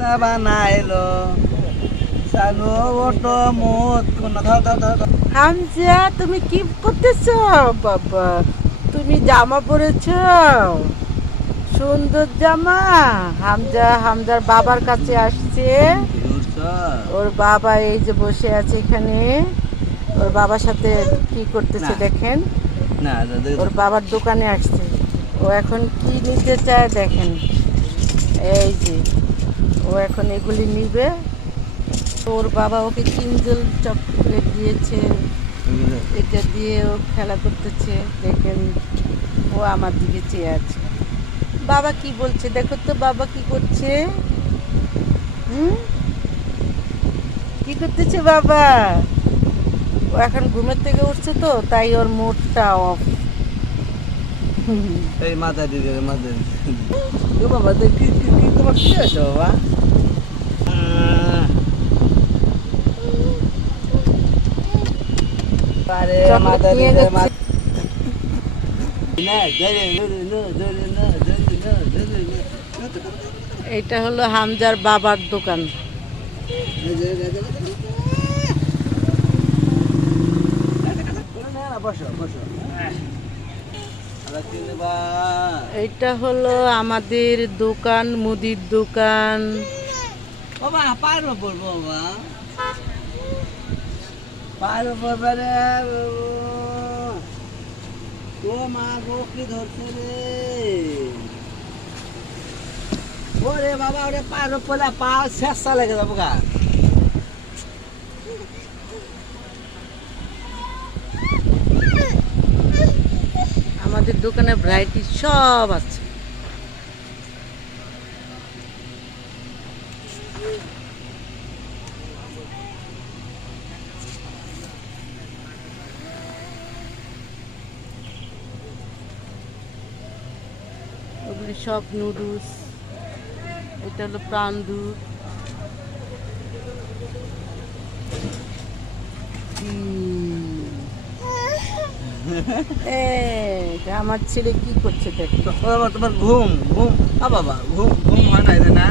রাস্তা বানাইলো চালু অটো মত কোন হামজা তুমি কি করতেছো? বাবা তুমি জামা পরেছো, সুন্দর জামা। হামজার বাবার কাছে আসছে। ওর বাবা এই যে বসে আছে এখানে, ওর বাবার সাথে কি করতেছে দেখেন। না ওর বাবার দোকানে আসছে, ও এখন কি নিতে চায় দেখেন। এই যে ও এখন এগুলি নিবে। ওর বাবা ওকে কিঞ্জল চকলেট দিয়েছে, এটা দিয়ে ও খেলা করতেছে দেখেন। ও আমার দিকে চেয়ে আছে। বাবা কি বলছে দেখো তো, বাবা কি করছে? কি করতেছে বাবা? ও এখন ঘুমের থেকে উঠছে তো তাই ওর মুডটা অফ। এই মাথা দিকে মাথা ও বাবা তো কি তোমার কি আছে বাবা? আরে মাথা দিকে এটা হলো হামজার বাবার দোকান। এটা হলো আমাদের দোকান, মুদির দোকান। বাবা পারবো বলবো বাবা পারবো পড়বে রে ও মা গো কি ধরছে রে ওরে বাবা ওরে পারবো পড়লে পা শেষা লেগে যাবো গা। আমাদের দোকানে ভ্যারাইটি সব আছে। ওগুলি সব নুডলস। এটা হলো প্রাণ দুধ। আমার ছেলে কি করছে দেখো। তোমার ঘুম ঘুম বাবা ঘুম ঘুম হয় না